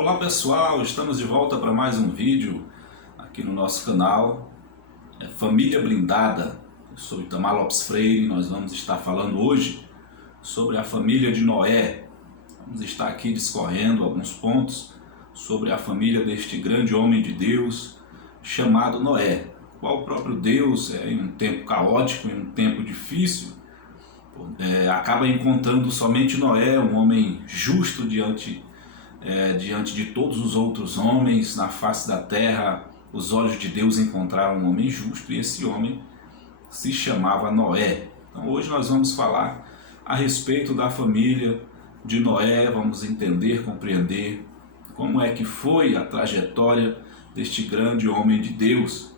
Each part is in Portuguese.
Olá pessoal, estamos de volta para mais um vídeo aqui no nosso canal Família Blindada. Eu sou Itamar Lopes Freire e nós vamos estar falando hoje sobre a família de Noé. Vamos estar aqui discorrendo alguns pontos sobre a família deste grande homem de Deus chamado Noé, qual o próprio Deus, em um tempo caótico, em um tempo difícil, acaba encontrando somente Noé, um homem justo diante de todos os outros homens na face da terra. Os olhos de Deus encontraram um homem justo e esse homem se chamava Noé. Então hoje nós vamos falar a respeito da família de Noé, vamos entender, compreender como é que foi a trajetória deste grande homem de Deus.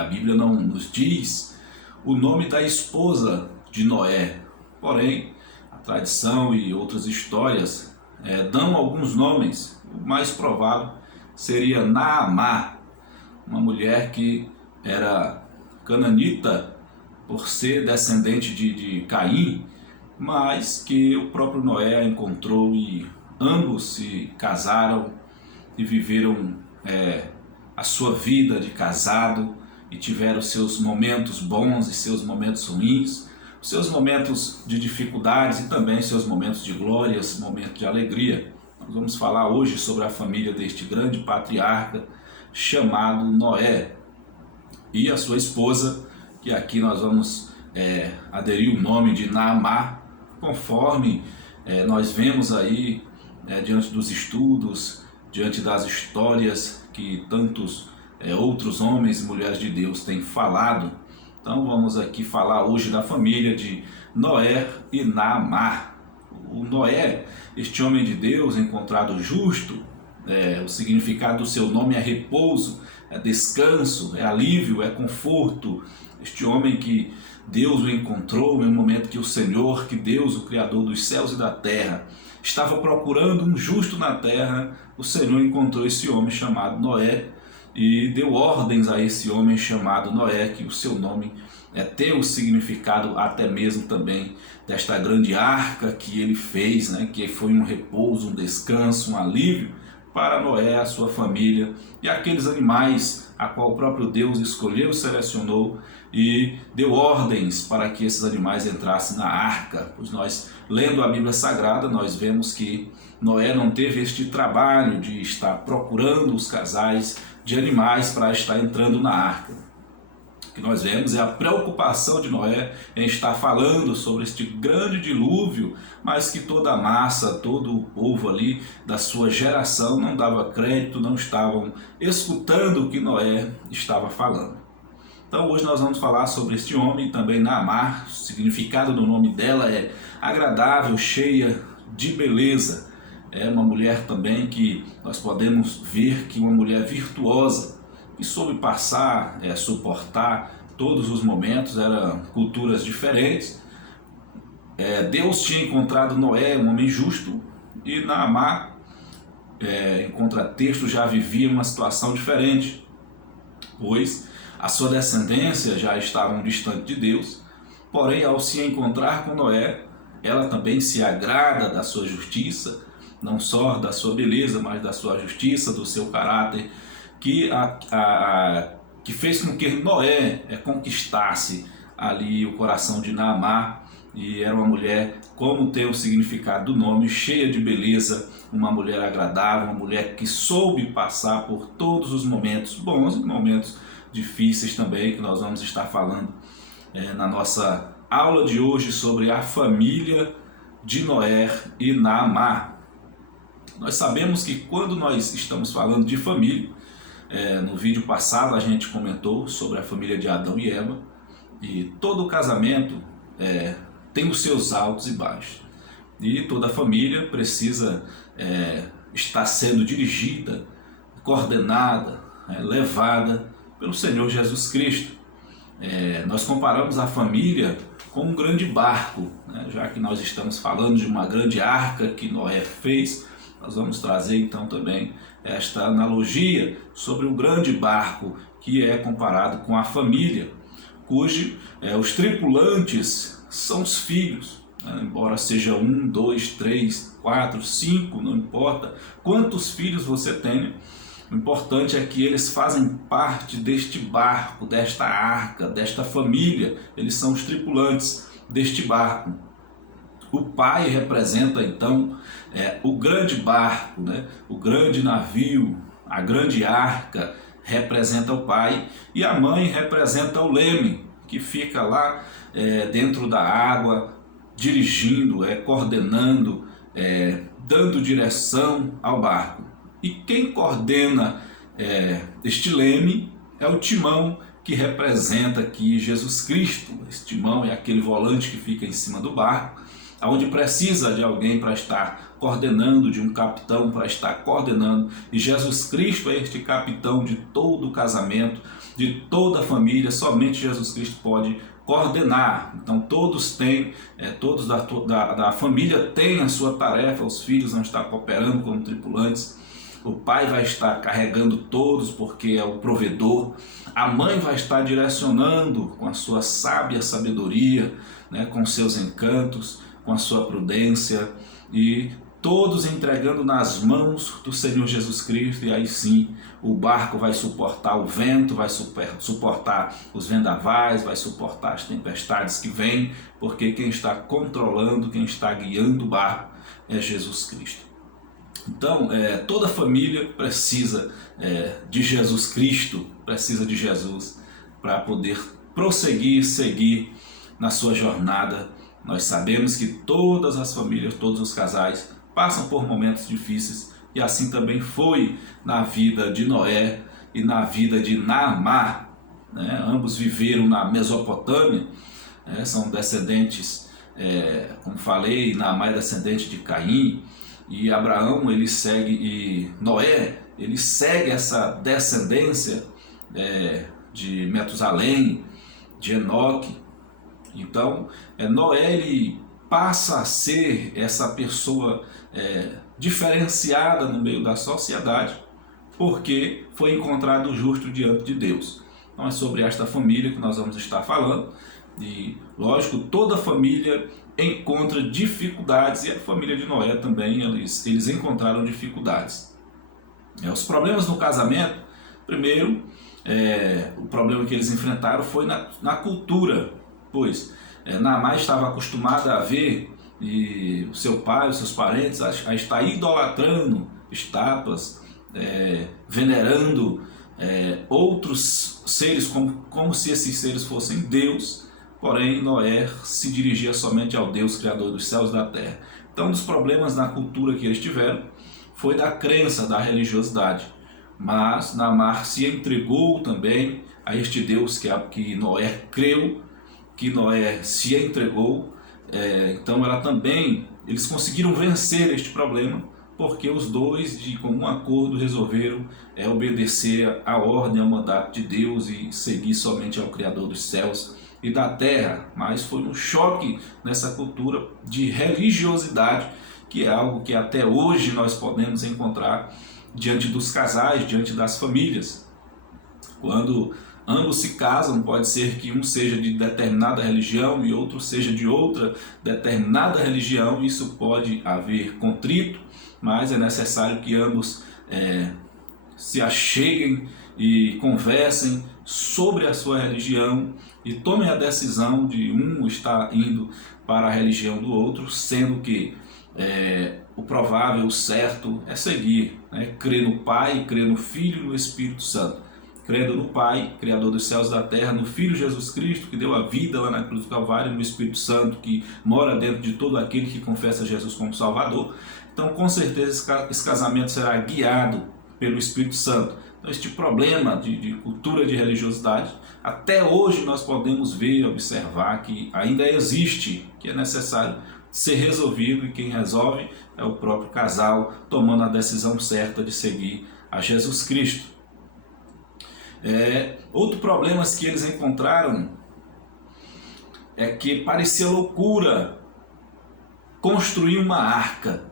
A Bíblia não nos diz o nome da esposa de Noé, porém a tradição e outras histórias dão alguns nomes. O mais provável seria Naamá, uma mulher que era cananita por ser descendente de Caim, mas que o próprio Noé encontrou e ambos se casaram e viveram a sua vida de casado e tiveram seus momentos bons e seus momentos ruins, seus momentos de dificuldades e também seus momentos de glórias, momentos de alegria. Nós vamos falar hoje sobre a família deste grande patriarca chamado Noé e a sua esposa, que aqui nós vamos aderir o nome de Naamá, conforme nós vemos aí diante dos estudos, diante das histórias que tantos outros homens e mulheres de Deus têm falado. Então vamos aqui falar hoje da família de Noé e Naamá. O Noé, este homem de Deus encontrado justo, o significado do seu nome é repouso, é descanso, é alívio, é conforto. Este homem que Deus o encontrou em um momento que o Senhor, que Deus, o Criador dos céus e da terra, estava procurando um justo na terra, o Senhor encontrou esse homem chamado Noé e deu ordens a esse homem chamado Noé, que o seu nome tem o significado até mesmo também desta grande arca que ele fez, que foi um repouso, um descanso, um alívio para Noé, a sua família e aqueles animais a qual o próprio Deus escolheu, selecionou e deu ordens para que esses animais entrassem na arca. Pois nós, lendo a Bíblia Sagrada, nós vemos que Noé não teve este trabalho de estar procurando os casais de animais para estar entrando na arca. O que nós vemos é a preocupação de Noé em estar falando sobre este grande dilúvio, mas que toda a massa, todo o povo ali da sua geração não dava crédito, não estavam escutando o que Noé estava falando. Então hoje nós vamos falar sobre este homem, também Naamá. O significado do nome dela é agradável, cheia de beleza. É uma mulher também que nós podemos ver que uma mulher virtuosa, que soube passar, suportar todos os momentos, eram culturas diferentes. Deus tinha encontrado Noé, um homem justo, e Naamá, em contratexto, já vivia uma situação diferente, pois a sua descendência já estavam distante de Deus, porém ao se encontrar com Noé, ela também se agrada da sua justiça, não só da sua beleza, mas da sua justiça, do seu caráter, que fez com que Noé conquistasse ali o coração de Naamá. E era uma mulher, como tem o significado do nome, cheia de beleza, uma mulher agradável, uma mulher que soube passar por todos os momentos bons e momentos difíceis também, que nós vamos estar falando na nossa aula de hoje sobre a família de Noé e Naamá. Nós sabemos que quando nós estamos falando de família, no vídeo passado a gente comentou sobre a família de Adão e Eva, e todo casamento tem os seus altos e baixos, e toda família precisa estar sendo dirigida, coordenada, levada pelo Senhor Jesus Cristo. Nós comparamos a família com um grande barco, já que nós estamos falando de uma grande arca que Noé fez. Nós vamos trazer então também esta analogia sobre o grande barco que é comparado com a família, cujo os tripulantes são os filhos. embora seja 1, 2, 3, 4, 5, não importa quantos filhos você tenha, o importante é que eles fazem parte deste barco, desta arca, desta família, eles são os tripulantes deste barco. O pai representa então o grande barco, né? O grande navio, a grande arca representa o pai, e a mãe representa o leme, que fica lá dentro da água, dirigindo, coordenando, dando direção ao barco. E quem coordena este leme é o timão, que representa aqui Jesus Cristo. Esse timão é aquele volante que fica em cima do barco, onde precisa de alguém para estar coordenando, de um capitão para estar coordenando, e Jesus Cristo é este capitão de todo o casamento, de toda a família. Somente Jesus Cristo pode coordenar. Então todos têm, todos da família têm a sua tarefa, os filhos vão estar cooperando como tripulantes, o pai vai estar carregando todos porque é o provedor, a mãe vai estar direcionando com a sua sábia sabedoria, né, com seus encantos, com a sua prudência, e todos entregando nas mãos do Senhor Jesus Cristo. E aí sim o barco vai suportar o vento, vai suportar os vendavais, vai suportar as tempestades que vêm, porque quem está controlando, quem está guiando o barco é Jesus Cristo. Então toda família precisa de Jesus Cristo, precisa de Jesus para poder prosseguir, seguir na sua jornada. Nós sabemos que todas as famílias, todos os casais passam por momentos difíceis, e assim também foi na vida de Noé e na vida de Naamá, né? Ambos viveram na Mesopotâmia, são descendentes, como falei, Naamá é descendente de Caim, e Abraão ele segue, e Noé ele segue essa descendência de Metusalém, de Enoque. Então Noé ele passa a ser essa pessoa diferenciada no meio da sociedade, porque foi encontrado justo diante de Deus. Então é sobre esta família que nós vamos estar falando, e lógico, toda família encontra dificuldades, e a família de Noé também, eles encontraram dificuldades. Os problemas no casamento, primeiro, o problema que eles enfrentaram foi na cultura, pois Naamá estava acostumada a ver e o seu pai, os seus parentes, a estar idolatrando estátuas, venerando outros seres como se esses seres fossem Deus. Porém, Noé se dirigia somente ao Deus Criador dos céus e da terra. Então, um dos problemas na cultura que eles tiveram foi da crença, da religiosidade. Mas Naamá se entregou também a este Deus que Noé creu, que Noé se entregou. Então eles conseguiram vencer este problema, porque os dois de comum acordo resolveram obedecer à ordem, ao mandato de Deus e seguir somente ao Criador dos céus e da terra. Mas foi um choque nessa cultura de religiosidade, que é algo que até hoje nós podemos encontrar diante dos casais, diante das famílias. Quando ambos se casam, pode ser que um seja de determinada religião e outro seja de outra determinada religião. Isso pode haver contrito, mas é necessário que ambos se acheguem e conversem sobre a sua religião e tomem a decisão de um estar indo para a religião do outro, sendo que o provável, o certo é seguir, crer no Pai, crer no Filho e no Espírito Santo. Crendo no Pai, Criador dos céus e da terra, no Filho Jesus Cristo, que deu a vida lá na cruz do Calvário, no Espírito Santo, que mora dentro de todo aquele que confessa Jesus como Salvador. Então, com certeza, esse casamento será guiado pelo Espírito Santo. Então, este problema de cultura de religiosidade, até hoje nós podemos ver, observar que ainda existe, que é necessário ser resolvido, e quem resolve é o próprio casal, tomando a decisão certa de seguir a Jesus Cristo. Outro problema que eles encontraram é que parecia loucura construir uma arca,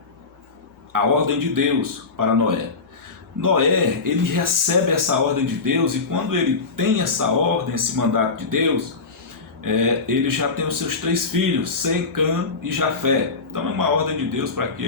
a ordem de Deus para Noé. Noé, ele recebe essa ordem de Deus, e quando ele tem essa ordem, esse mandato de Deus, ele já tem os seus 3 filhos, Sem, Cã e Jafé. Então é uma ordem de Deus para que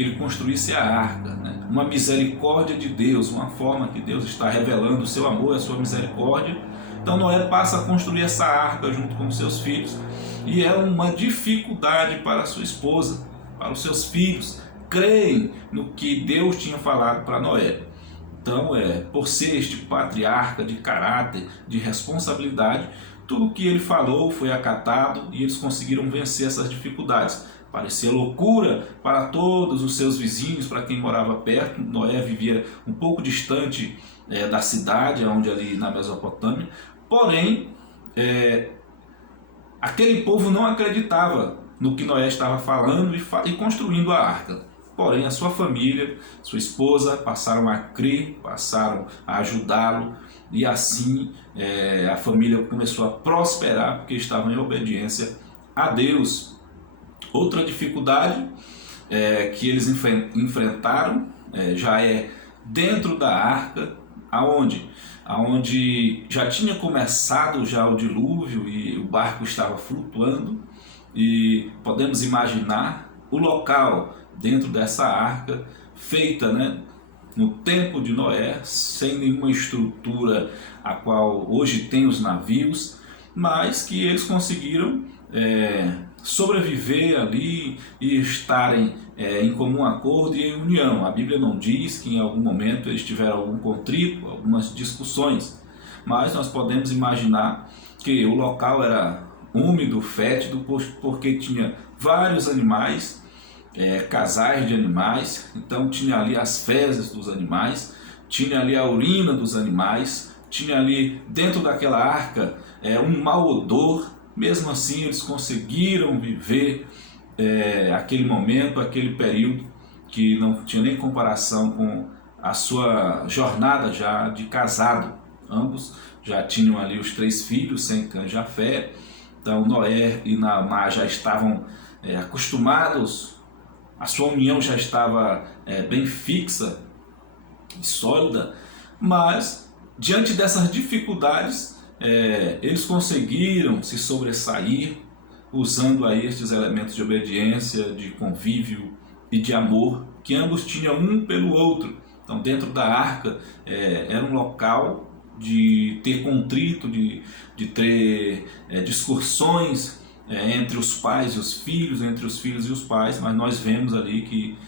ele construísse a arca, né? Uma misericórdia de Deus, uma forma que Deus está revelando o seu amor e a sua misericórdia. Então Noé passa a construir essa arca junto com os seus filhos, e é uma dificuldade para a sua esposa, para os seus filhos, creem no que Deus tinha falado para Noé. Então, por ser este patriarca de caráter, de responsabilidade, tudo o que ele falou foi acatado e eles conseguiram vencer essas dificuldades. Parecia loucura para todos os seus vizinhos, para quem morava perto. Noé vivia um pouco distante da cidade, onde ali na Mesopotâmia. Porém, aquele povo não acreditava no que Noé estava falando e construindo a arca. Porém, a sua família, sua esposa, passaram a crer, passaram a ajudá-lo, e assim a família começou a prosperar porque estavam em obediência a Deus. Outra dificuldade que eles enfrentaram já é dentro da arca, aonde já tinha começado já o dilúvio e o barco estava flutuando, e podemos imaginar o local dentro dessa arca, feita, no tempo de Noé, sem nenhuma estrutura a qual hoje tem os navios, mas que eles conseguiram sobreviver ali e estarem em comum acordo e em união. A Bíblia não diz que em algum momento eles tiveram algum contrito, algumas discussões, mas nós podemos imaginar que o local era úmido, fétido, porque tinha vários animais, casais de animais. Então tinha ali as fezes dos animais, tinha ali a urina dos animais, tinha ali dentro daquela arca um mau odor. Mesmo assim eles conseguiram viver aquele momento, aquele período que não tinha nem comparação com a sua jornada já de casado. Ambos já tinham ali os 3 filhos, Sem, Cã e Jafé. Então Noé e Naamá já estavam acostumados, a sua união já estava bem fixa e sólida, mas diante dessas dificuldades eles conseguiram se sobressair usando aí estes elementos de obediência, de convívio e de amor que ambos tinham um pelo outro. Então dentro da arca era um local de ter contrito, de ter discussões entre os pais e os filhos, entre os filhos e os pais, mas nós vemos ali que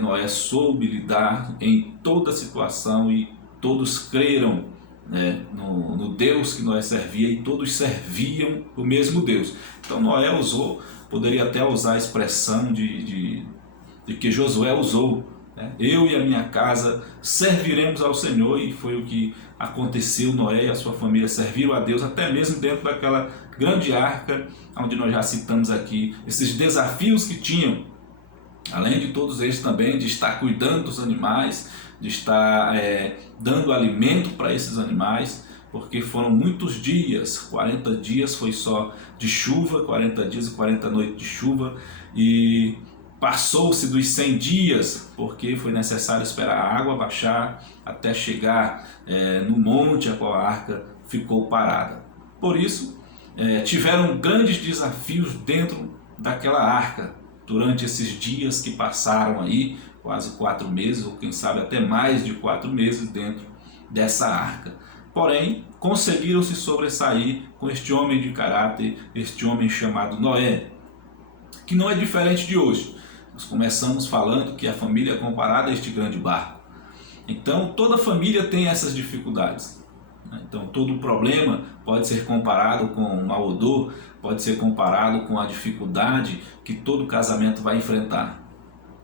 Noé soube lidar em toda situação e todos creram no Deus que Noé servia, e todos serviam o mesmo Deus. Então Noé poderia até usar a expressão de que Josué usou, eu e a minha casa serviremos ao Senhor, e foi o que aconteceu. Noé e a sua família serviram a Deus, até mesmo dentro daquela grande arca, onde nós já citamos aqui esses desafios que tinham, além de todos eles também, de estar cuidando dos animais, de estar dando alimento para esses animais, porque foram muitos dias, 40 dias foi só de chuva, 40 dias e 40 noites de chuva, e passou-se dos 100 dias, porque foi necessário esperar a água baixar até chegar no monte a qual a arca ficou parada. Por isso, tiveram grandes desafios dentro daquela arca, durante esses dias que passaram aí, quase 4 meses, ou quem sabe até mais de 4 meses dentro dessa arca. Porém, conseguiram se sobressair com este homem de caráter, este homem chamado Noé, que não é diferente de hoje. Nós começamos falando que a família é comparada a este grande barco. Então, toda família tem essas dificuldades. Então, todo problema pode ser comparado com um mau odor, pode ser comparado com a dificuldade que todo casamento vai enfrentar.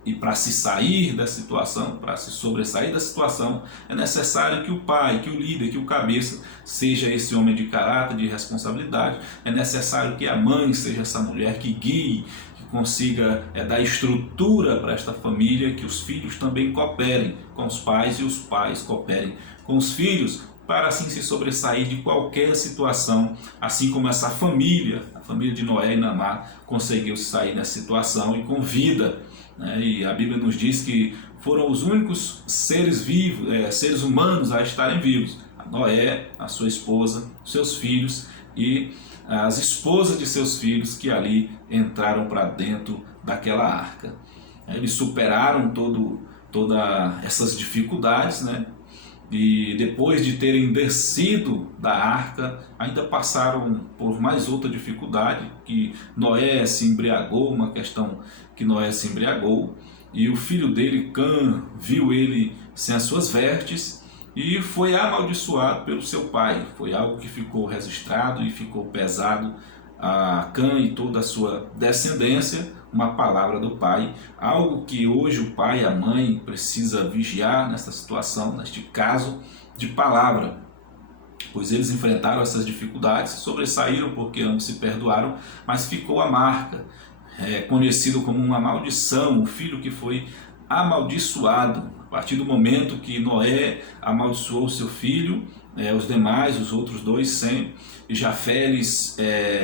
E para se sair da situação, para se sobressair da situação, é necessário que o pai, que o líder, que o cabeça seja esse homem de caráter, de responsabilidade. É necessário que a mãe seja essa mulher que guie, que consiga dar estrutura para esta família, que os filhos também cooperem com os pais e os pais cooperem com os filhos, para assim se sobressair de qualquer situação, assim como essa família, a família de Noé e Naamá, conseguiu sair dessa situação e com vida. E a Bíblia nos diz que foram os únicos seres vivos, seres humanos a estarem vivos: Noé, a sua esposa, seus filhos e as esposas de seus filhos que ali entraram para dentro daquela arca. Eles superaram todas essas dificuldades, né? E depois de terem descido da arca, ainda passaram por mais outra dificuldade, que Noé se embriagou, uma questão que Noé se embriagou, e o filho dele, Cã, viu ele sem as suas vestes e foi amaldiçoado pelo seu pai. Foi algo que ficou registrado e ficou pesado a Cã e toda a sua descendência, uma palavra do pai, algo que hoje o pai e a mãe precisa vigiar nessa situação, neste caso de palavra, pois eles enfrentaram essas dificuldades, sobressaíram porque ambos se perdoaram, mas ficou a marca, conhecido como uma maldição, o filho que foi amaldiçoado. A partir do momento que Noé amaldiçoou seu filho, os demais, os outros dois, Sem e Jafé, eles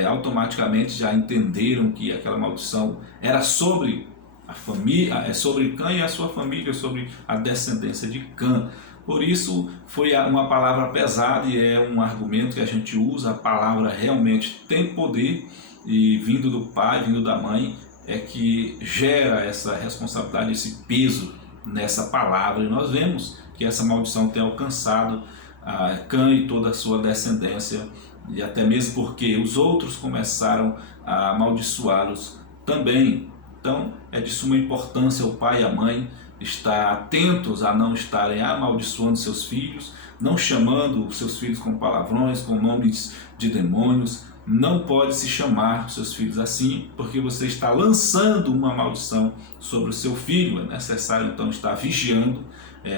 automaticamente já entenderam que aquela maldição era sobre a família, sobre Cã e a sua família, sobre a descendência de Cã. Por isso foi uma palavra pesada e é um argumento que a gente usa. A palavra realmente tem poder, e vindo do pai, vindo da mãe, é que gera essa responsabilidade, esse peso nessa palavra. E nós vemos que essa maldição tem alcançado a Cã e toda a sua descendência, e até mesmo porque os outros começaram a amaldiçoá-los também. Então é de suma importância o pai e a mãe estar atentos a não estarem amaldiçoando seus filhos, não chamando seus filhos com palavrões, com nomes de demônios. Não pode se chamar seus filhos assim, porque você está lançando uma maldição sobre o seu filho. É necessário então estar vigiando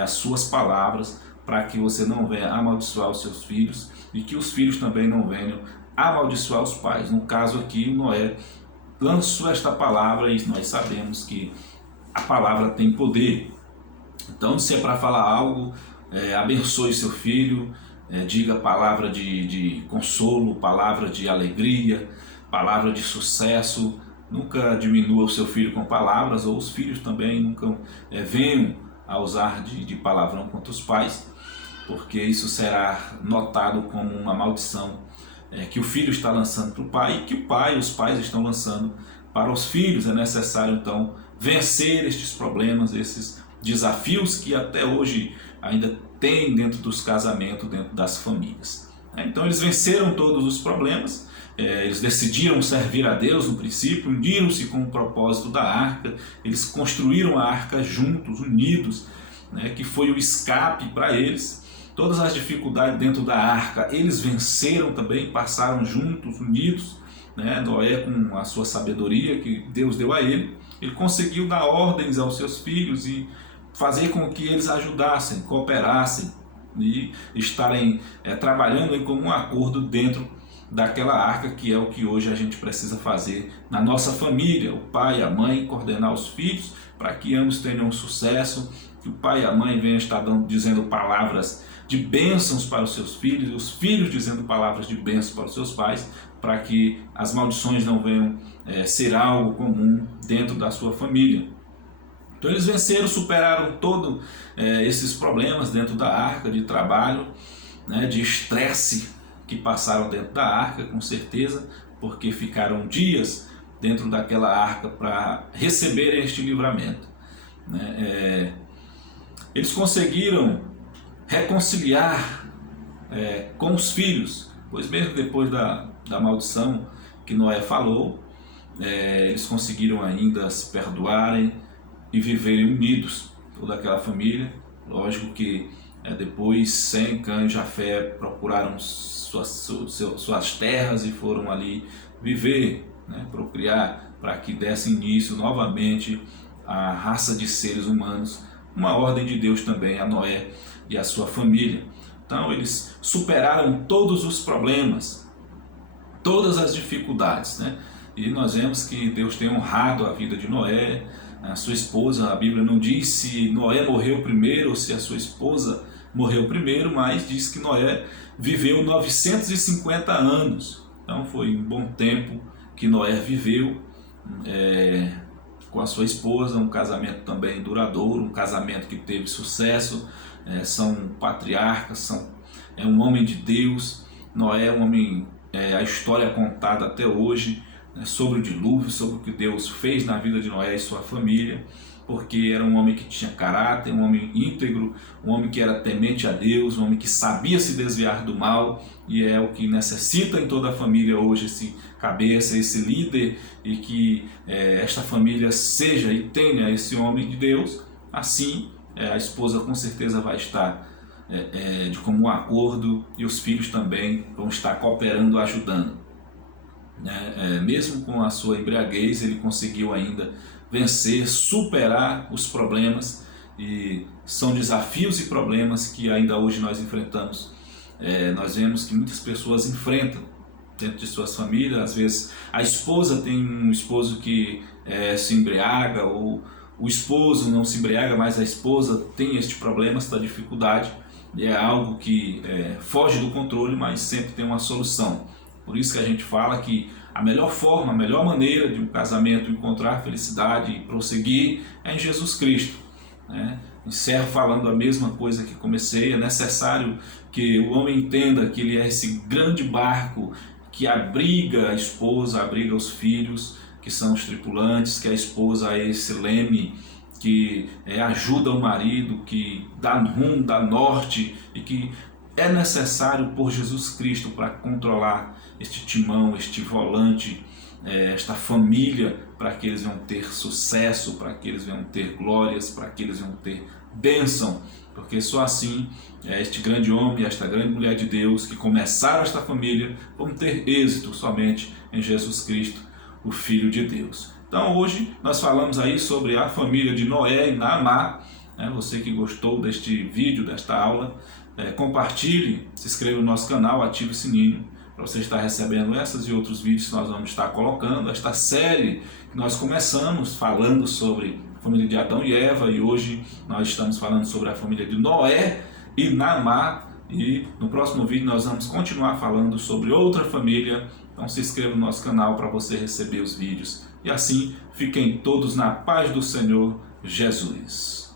as suas palavras, para que você não venha amaldiçoar os seus filhos e que os filhos também não venham amaldiçoar os pais. No caso aqui, Noé lançou esta palavra e nós sabemos que a palavra tem poder. Então, se é para falar algo, abençoe seu filho, diga palavra de consolo, palavra de alegria, palavra de sucesso. Nunca diminua o seu filho com palavras, ou os filhos também nunca venham a usar de palavrão contra os pais, porque isso será notado como uma maldição que o filho está lançando para o pai e que os pais estão lançando para os filhos. É necessário então vencer estes problemas, esses desafios que até hoje ainda tem dentro dos casamentos, dentro das famílias. Então eles venceram todos os problemas, eles decidiram servir a Deus no princípio, uniram-se com o propósito da arca, eles construíram a arca juntos, unidos, que foi o escape para eles. Todas as dificuldades dentro da arca eles venceram também, passaram juntos, unidos. Noé, com a sua sabedoria que Deus deu a ele conseguiu dar ordens aos seus filhos e fazer com que eles ajudassem, cooperassem e estarem trabalhando em comum acordo dentro daquela arca, que é o que hoje a gente precisa fazer na nossa família. O pai e a mãe coordenar os filhos para que ambos tenham sucesso, que o pai e a mãe venham estar dizendo palavras de bênçãos para os seus filhos, e os filhos dizendo palavras de bênçãos para os seus pais, para que as maldições não venham ser algo comum dentro da sua família. Então eles venceram, superaram todos esses problemas dentro da arca, de trabalho, de estresse que passaram dentro da arca, com certeza, porque ficaram dias dentro daquela arca para receber este livramento. Eles conseguiram reconciliar com os filhos, pois mesmo depois da maldição que Noé falou, eles conseguiram ainda se perdoarem e viverem unidos, toda aquela família. Lógico que depois Sem, Cã e Jafé procuraram suas terras e foram ali viver, procriar, para que desse início novamente à raça de seres humanos, uma ordem de Deus também a Noé e a sua família. Então eles superaram todos os problemas, todas as dificuldades, e nós vemos que Deus tem honrado a vida de Noé, a sua esposa. A Bíblia não diz se Noé morreu primeiro ou se a sua esposa morreu primeiro, mas diz que Noé viveu 950 anos. Então foi um bom tempo que Noé viveu com a sua esposa, um casamento também duradouro, um casamento que teve sucesso. São patriarcas, é um homem de Deus. Noé é um homem a história contada até hoje, né, sobre o dilúvio, sobre o que Deus fez na vida de Noé e sua família, porque era um homem que tinha caráter, um homem íntegro, um homem que era temente a Deus, um homem que sabia se desviar do mal, e é o que necessita em toda a família hoje, esse cabeça, esse líder, e que esta família seja e tenha esse homem de Deus. Assim a esposa com certeza vai estar de comum acordo, e os filhos também vão estar cooperando, ajudando. Mesmo com a sua embriaguez, ele conseguiu ainda vencer, superar os problemas, e são desafios e problemas que ainda hoje nós enfrentamos. Nós vemos que muitas pessoas enfrentam dentro de suas famílias. Às vezes a esposa tem um esposo que se embriaga, ou o esposo não se embriaga, mas a esposa tem este problema, esta dificuldade, e é algo que foge do controle, mas sempre tem uma solução. Por isso que a gente fala que a melhor forma, a melhor maneira de um casamento encontrar felicidade e prosseguir é em Jesus Cristo. Encerro falando a mesma coisa que comecei. É necessário que o homem entenda que ele é esse grande barco que abriga a esposa, abriga os filhos, que são os tripulantes, que a esposa é esse leme que ajuda o marido, que dá rumo, dá norte, e que é necessário por Jesus Cristo para controlar este timão, este volante, esta família, para que eles venham ter sucesso, para que eles venham ter glórias, para que eles venham ter bênção, porque só assim este grande homem, esta grande mulher de Deus que começaram esta família vão ter êxito somente em Jesus Cristo, o Filho de Deus. Então hoje nós falamos aí sobre a família de Noé e Naamá. Você que gostou deste vídeo, desta aula, compartilhe, se inscreva no nosso canal, ative o sininho para você estar recebendo essas e outros vídeos que nós vamos estar colocando. Esta série que nós começamos falando sobre a família de Adão e Eva, e hoje nós estamos falando sobre a família de Noé e Naamá, e no próximo vídeo nós vamos continuar falando sobre outra família. Então se inscreva no nosso canal para você receber os vídeos, e assim fiquem todos na paz do Senhor Jesus.